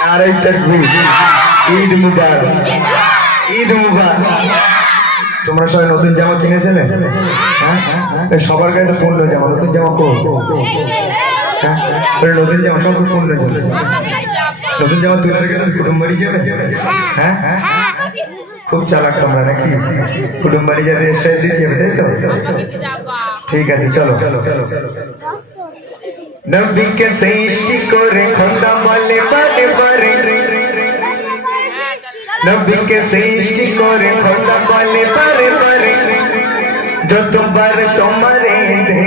নারাই তাকবীর ঈদ মুবারক। ঈদ মুবারক। তোমরা সবাই নতুন জামা কিনেছিলে? হ্যাঁ? সবার গায়ে তো পূর্ণ জামা, নতুন জামা কো হ্যাঁ? নতুন জামা, সব পূর্ণ জামা। নতুন জামা তুলে রেখে তো কুটুম বাড়ি যাবে? হ্যাঁ? খুব চালাক তোমরা নাকি? কুটুম বাড়ি যাবে স্টাইল দিয়ে যাবে, তাই তো? ঠিক আছে, চলো চলো চলো চলো। নবীকে সৃষ্টি করে খোদা বলে নবীকে সৃষ্টি করে খোদা বলে বারে বারে যতবার তোমারে দেখেছি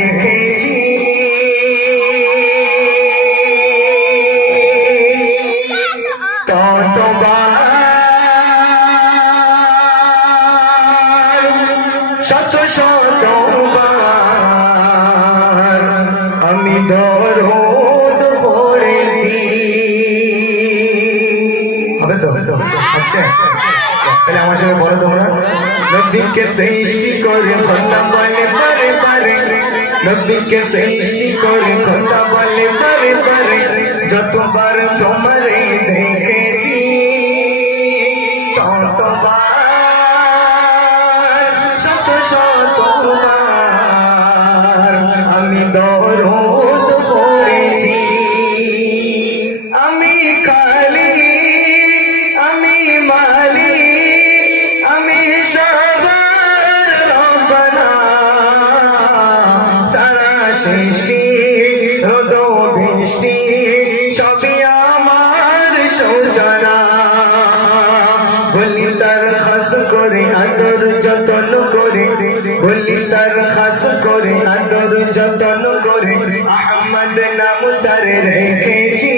আচ্ছা তাহলে আমার সাথে বলো তোমরা। নবীকে সৃষ্টি করে খোদা বলে, পারে পারে। নবীকে সৃষ্টি করে খোদা বলে, পারে পারে। যতবার তোমারে দেখেছি, ততবার সৃষ্টি রোদ সবই আমার সূচনা বলি তার খাস করে আদর যতন করে, বলি তার খাস করে আদর যতন করে, আহমদ নাম তার রেখেছি।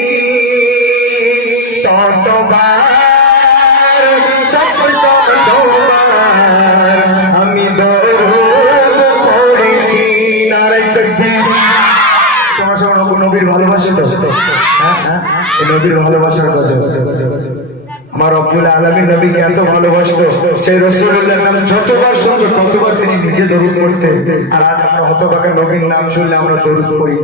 ততবার তো নবীর ভালোবাসার কথা। আমার রব্বুল আলমী নবীকে এত ভালোবাসতো। সেই রসুল্লাহ নাম যতবার শুনতো ততবার তিনি নিজে দরুদ পড়তেন আর আমরা হতবাকা নবীর নাম শুনলে আমরা দরুদ পড়ি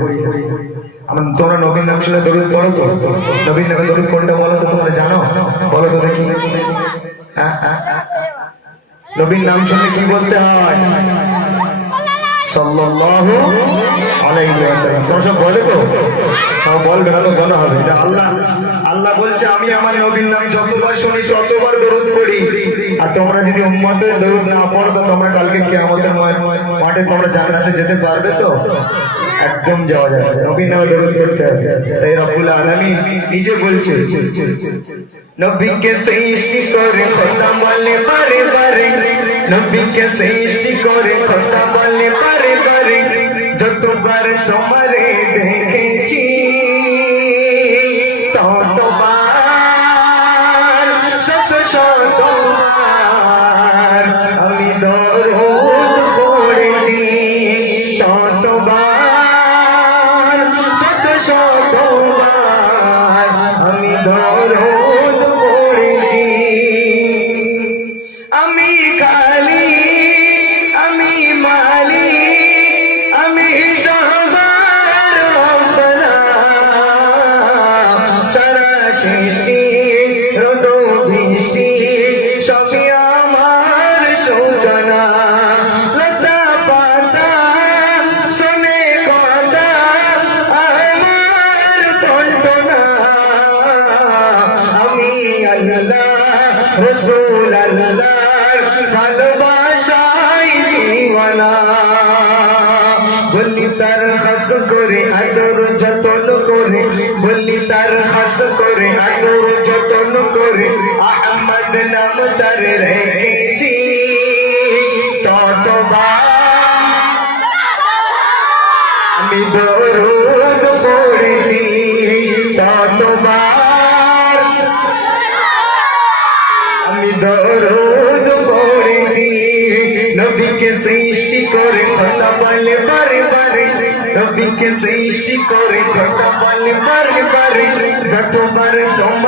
আমার তোমরা নবীর নাম শুনলে দরুদ পড়ো তো? নবীর নামে দরুদ কোনটা বলো তো তোমরা জানো? বলো তো দেখি। হ্যাঁ, হ্যাঁ, হ্যাঁ। নবীর নাম শুনলে কি বলতে হয়? সাল্লাল্লাহু তোমরা সব বলে তো? সব বলবে না তো বলা হবে। এটা আল্লাহ আল্লাহ বলছে আমি আমার নবীর নাম যতবার শুনি ততবার দরুদ পড়ি। আর তোমরা যদি উম্মতের দরুদ না পড়ো তো তোমরা কালকে কিয়ামতের মা- মাঠে তোমরা জান্নাতে যেতে পারবে তো? একদম যাওয়া যাবে না। নবীর নামে দরুদ পড়তে হবে। তাই রব্বুল আলামিন নিজে বলছে নবীকে সৃষ্টি করে বলে নবীকে সৃষ্টি করে খোদা বলে বারে বারে সৃষ্টি তার হাস করে আদর যতন করে, বলি তার হাস করে আদর যতন করে, আহমদ নাম তার রেখেছি। আমি দরুদ পড়েছি। ততবার আমি দরুদ পড়েছি। নবীকে সৃষ্টি করে খোদা বলে বারে বারে। নবীকে সৃষ্টি করে খোদা বলে বারে বারে। যতবার তোমারে